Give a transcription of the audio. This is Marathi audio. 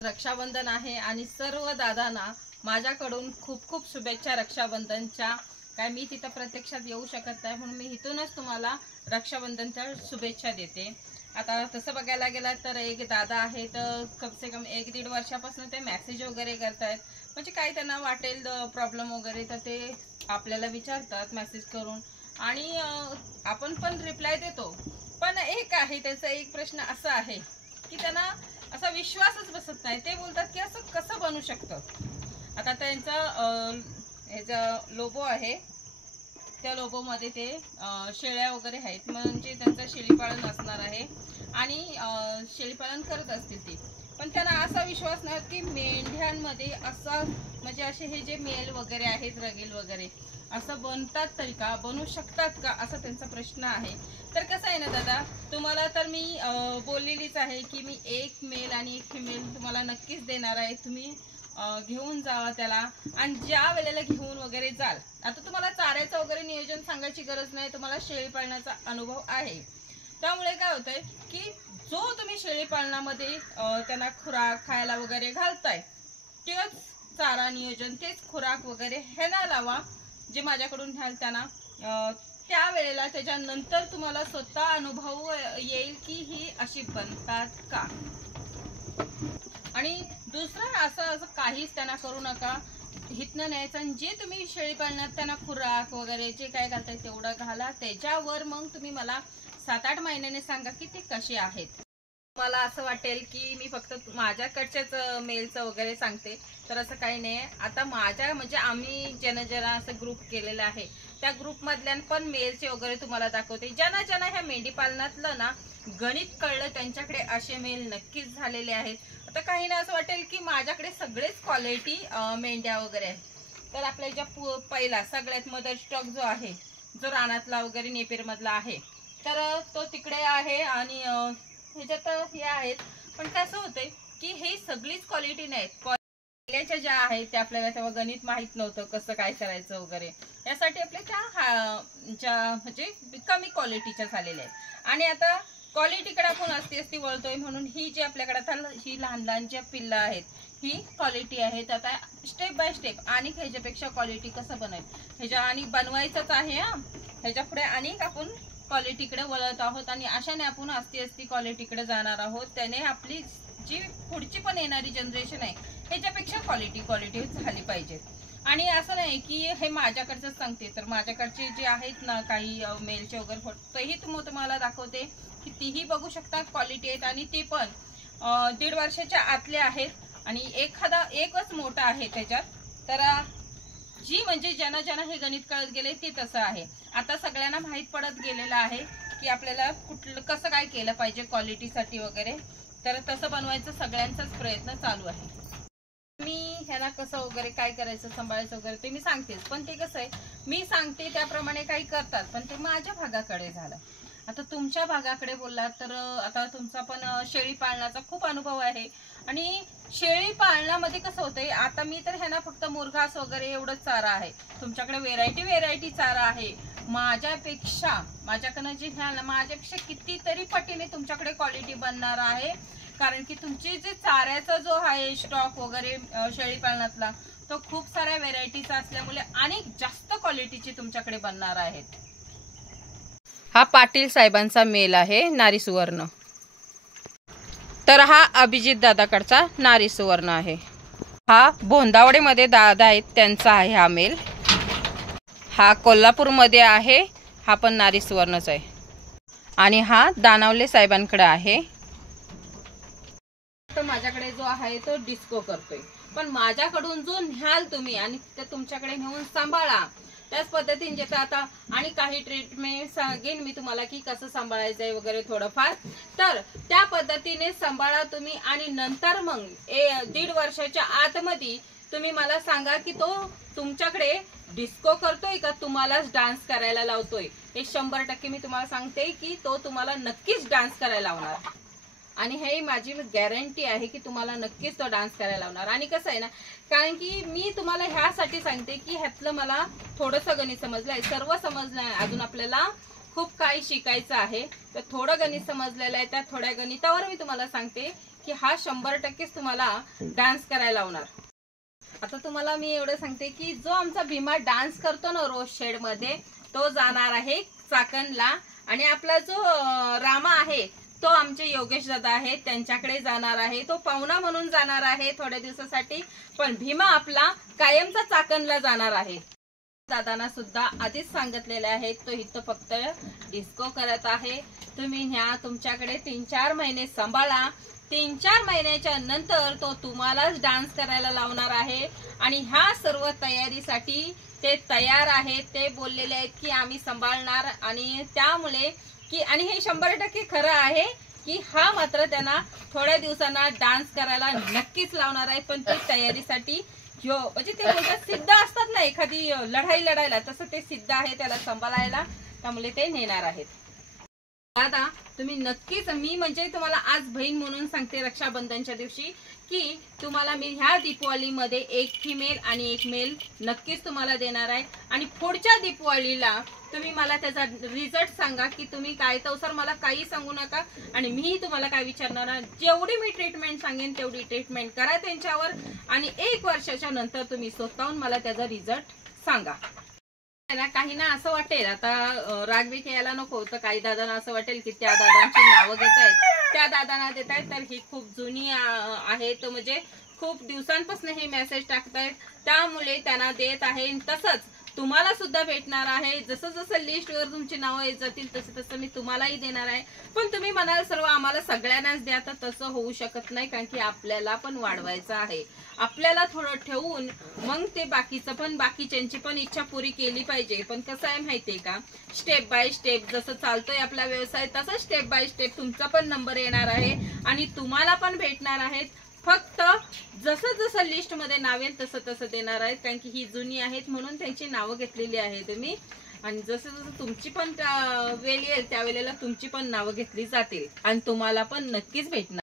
रक्षाबंधन आहे आणि सर्व दादांना माझ्याकडून खूप खूप शुभेच्छा रक्षाबंधनच्या। काय मी तिथं प्रत्यक्षात येऊ शकत नाही म्हणून मी इथूनच तुम्हाला रक्षाबंधनच्या शुभेच्छा देते। आता तसं बघायला गेला तर एक दादा आहे तर कम से कम 1-1.5 वर्षापासून ते मेसेज वगैरे करतायत, म्हणजे काय त्यांना वाटेल प्रॉब्लेम वगैरे तर ते आपल्याला विचारतात मेसेज करून आणि आपण पण रिप्लाय देतो। पण एक आहे त्याचा एक प्रश्न असा आहे की त्यांना असा विश्वासच बसत नाही। ते बोलतात की असं कसं बनू शकतं। आता त्यांचा लोगो आहे, त्या लोगो मध्ये ते शेळ्या वगैरे आहेत, म्हणजे त्यांचं शेळीपालन असणार आहे आणि शेळीपालन करत असतील ते। पण त्यांना असा विश्वास नाही की मेंढ्यांमध्ये असा म्हणजे असे हे जे मेल वगैरे आहेत रगेल वगैरे असं बनतात तरी का, बनू शकतात का, असा त्यांचा प्रश्न आहे। तर कसं आहे ना दादा, तुम्हाला तर मी बोललेलीच आहे की मी एक मेल आणि एक फिमेल तुम्हाला नक्कीच देणार आहे। तुम्ही घेऊन जावा त्याला आणि ज्या वेळेला घेऊन वगैरे जाल, आता तुम्हाला चाऱ्याचं वगैरे नियोजन सांगायची गरज नाही, तुम्हाला शेळी पाळण्याचा अनुभव आहे। त्यामुळे काय होतंय की जो तुम्ही शेळी पालनामध्ये त्यांना खुराक खायला वगैरे घालताय तेच चारा नियोजन तेच खुराक वगैरे हे ना लावा जे माझ्याकडून घ्याल त्यांना। त्या वेळेला त्याच्यानंतर तुम्हाला स्वतः अनुभव येईल की ही अशी बनतात का। आणि दुसरं असं काहीच त्यांना करू नका, हितनं न्यायचं आणि जे तुम्ही शेळी पालनात त्यांना खुराक वगैरे जे काय घालताय तेवढं घाला। त्याच्यावर मग तुम्ही मला 7-8 महिन्याने सांगा की ते कसे आहेत। मला असं वाटेल की मी फक्त माझ्याकडच्याच मेलचं वगैरे सांगते, तर असं काही नाही। आता माझ्या म्हणजे आम्ही ज्यांना असं ग्रुप केलेला आहे त्या ग्रुप मधल्यान पण मेलचे वगैरे तुम्हाला दाखवते। ज्यांना ह्या मेंढी पालनातलं ना गणित कळलं त्यांच्याकडे असे मेल नक्कीच झालेले आहेत। आता काही ना असं वाटेल की माझ्याकडे सगळेच क्वालिटी मेंढ्या वगैरे आहेत, तर आपल्या ज्या पहिला सगळ्यात मदर स्टॉक जो आहे जो रानातला वगैरे नेपेर मधला आहे तर तो तिकडे आहे आणि ह्याच्यात हे आहेत। पण कसं होतंय की हे सगळीच क्वालिटी नाहीत, पहिल्याच्या ज्या आहेत त्या आपल्याला तेव्हा गणित माहित नव्हतं कसं काय करायचं वगैरे, यासाठी आपल्या त्या म्हणजे कमी क्वालिटीच्या झालेल्या आहेत। आणि आता क्वालिटीकडे आपण असती वळतोय म्हणून ही जी आपल्याकडे आता ही लहान ज्या पिल्लं आहेत ही क्वालिटी आहेत। आता स्टेप बाय स्टेप आणि ह्याच्यापेक्षा क्वालिटी कसं बनेल ह्याच्या आणि बनवायचंच आहे ह्याच्या पुढे अनेक आपण क्वालिटीकडे वळत आहोत आणि अशाने आपण असती क्वालिटीकडे जाणार आहोत। त्याने आपली जी पुढची पण येणारी जनरेशन आहे ह्याच्यापेक्षा क्वालिटी झाली पाहिजे। आणि असं नाही की हे माझ्याकडचं सांगते, तर माझ्याकडचे जे आहेत ना काही मेलचे वगैरे फोटो तेही तुम्हाला दाखवते की तीही बघू शकता क्वालिटी आहेत आणि ते पण 1.5 वर्षाच्या आतले आहेत आणि एकच मोठा आहे त्याच्यात। तर जी म्हणजे ज्यांना हे गणित कळत गेले ते तसं आहे। आता सगळ्यांना माहित पडत गेलेलं आहे की आपल्याला कुठलं कसं काय केलं पाहिजे क्वालिटीसाठी वगैरे, तर तसं बनवायचं सगळ्यांचाच प्रयत्न चालू आहे। मी ह्याला कसं वगैरे काय करायचं सांभाळायचं वगैरे ते मी सांगतेच, पण ते कसं आहे मी सांगते त्याप्रमाणे काही करतात पण ते माझ्या भागाकडे झालं। आता तुमच्या भागाकडे बोललात तर आता तुमचा पण शेळी पालनाचा खूप अनुभव आहे आणि शेळी पालनामध्ये कसं होतंय, आता मी तर ह्यांना फक्त मुरघास वगैरे एवढंच चारा आहे, तुमच्याकडे व्हेरायटी चारा आहे। माझ्याकडनं जे घ्याल माझ्यापेक्षा कितीतरी पटीने तुमच्याकडे क्वालिटी बनणार आहे, कारण की तुमची जे चाऱ्याचा जो आहे स्टॉक वगैरे शेळी पालनातला तो खूप साऱ्या व्हेरायटीचा असल्यामुळे अनेक जास्त क्वालिटीचे तुमच्याकडे बनणार आहेत। हा पाटील साहेबांचा मेल आहे नारी सुवर्ण, तर हा अभिजित दादाकडचा नारी सुवर्ण आहे। हा भोंदावडेमध्ये दादा आहेत त्यांचा आहे हा मेल। हा कोल्हापूरमध्ये आहे, हा पण नारी सुवर्णच आहे आणि हा दानावले साहेबांकडे आहे। तर माझ्याकडे जो आहे तो डिस्को करतोय, पण माझ्याकडून जो न्याल तुम्ही आणि ते तुमच्याकडे नेऊन सांभाळा त्याच पद्धतीने जेता आता आणि काही ट्रीटमेंट सांगेन मी तुम्हाला की कसं सांभाळायचंय वगैरे थोडंफार, तर त्या पद्धतीने सांभाळा तुम्ही आणि नंतर मग 1.5 वर्षाच्या आतमध्ये तुम्ही मला सांगा की तो तुमच्याकडे डिस्को करतोय का तुम्हालाच डान्स करायला लावतोय। हे 100% मी तुम्हाला सांगते की तो तुम्हाला नक्कीच डान्स करायला लावणार आणि हे माझी गॅरंटी आहे की तुम्हाला नक्कीच तो डान्स करायला लावणार। आणि कसं आहे ना, कारण की मी तुम्हाला ह्यासाठी सांगते की ह्यातलं मला थोडंसं गणित समजलंय, सर्व समजलं आहे, अजून आपल्याला खूप काही शिकायचं आहे। तर थोडं गणित समजलेलं आहे, त्या थोड्या गणितावर मी तुम्हाला सांगते की हा 100% तुम्हाला डान्स करायला लावणार. आता तुम्हाला मी एवढं सांगते की जो आमचा भीमा डान्स करतो ना रोज शेड मध्ये, तो जाणार आहे चाकणला. आणि आपला जो रामा आहे तो आमचे योगेश दादा आहेत त्यांच्याकडे जाणार आहे. तो पाहुणा म्हणून जाणार आहे थोड्या दिवसासाठी, पण भीमा आपला कायमचा चाकणला जाणार आहे. दादांना सुद्धा आधीच सांगितलेले आहे, तो इथं फक्त डिस्को करत आहे. तुम्ही ह्या तुमच्याकडे 3-4 महिने सांभाळा. 3-4 महिन्याच्या नंतर तो तुम्हालाच डान्स करायला लावणार आहे. आणि ह्या सर्व तयारीसाठी ते तयार आहेत. ते बोललेले आहेत की आम्ही सांभाळणार. आणि त्यामुळे की आणि हे 100% खरं आहे की हा मात्र त्यांना थोड्या दिवसांना डान्स करायला नक्कीच लावणार आहे. पण ती तयारीसाठी म्हणजे ते बोलतात सिद्ध असतात ना एखादी लढाई लढायला, तसं ते सिद्ध आहे त्याला सांभाळायला. त्यामुळे ते नेणार आहेत. दादा तुम्ही नक्कीच, मी म्हणजे तुम्हाला आज बहीण म्हणून सांगते रक्षाबंधनच्या दिवशी, की तुम्हाला मी ह्या दीपावलीमध्ये एक फिमेल आणि एक मेल नक्कीच तुम्हाला देणार आहे. आणि पुढच्या दीपावलीला तुम्ही मला त्याचा रिझल्ट सांगा की तुम्ही काय. तो सर मला काही सांगू नका आणि मीही तुम्हाला काय विचारणार आहे. जेवढी मी ट्रीटमेंट सांगेन तेवढी ट्रीटमेंट करा त्यांच्यावर. आणि 1 वर्षाच्या नंतर तुम्ही स्वतःहून मला त्याचा रिझल्ट सांगा. काही ना असं वाटेल, आता रागबीक यायला नको, तर काही दादांना असं वाटेल की त्या दादांची नावं घेत आहेत, त्या दादांना देत आहेत, तर ही खूप जुनी आहेत, म्हणजे खूप दिवसांपासून हे मेसेज टाकतायत, त्यामुळे त्यांना देत आहे. तसंच तुम्हाला सुद्धा भेटणार आहे. जसं जसं लिस्टवर तुमची नावं येत जातील तसं तसं मी तुम्हालाही देणार आहे. पण तुम्ही म्हणाल सर्व आम्हाला सगळ्यांनाच द्या, तर तसं होऊ शकत नाही, कारण की आपल्याला पण वाढवायचं आहे. आपल्याला थोडं ठेवून मग ते बाकीचं पण बाकीच्यांची पण इच्छा पुरी केली पाहिजे. पण कसं आहे माहितीये का, स्टेप बाय स्टेप जसं चालतोय आपला व्यवसाय तसं स्टेप बाय स्टेप तुमचा पण नंबर येणार आहे आणि तुम्हाला पण भेटणार आहेत. फक्त जसं जसं लिस्ट मध्ये नाव येईल तसं तसं देणार आहेत, कारण की ही जुनी आहेत म्हणून त्यांची नावं घेतलेली आहे तुम्ही. आणि जसं जसं तुमची पण वेळ येईल त्यावेळेला तुमची पण नावं घेतली जातील आणि तुम्हाला पण नक्कीच भेटणार.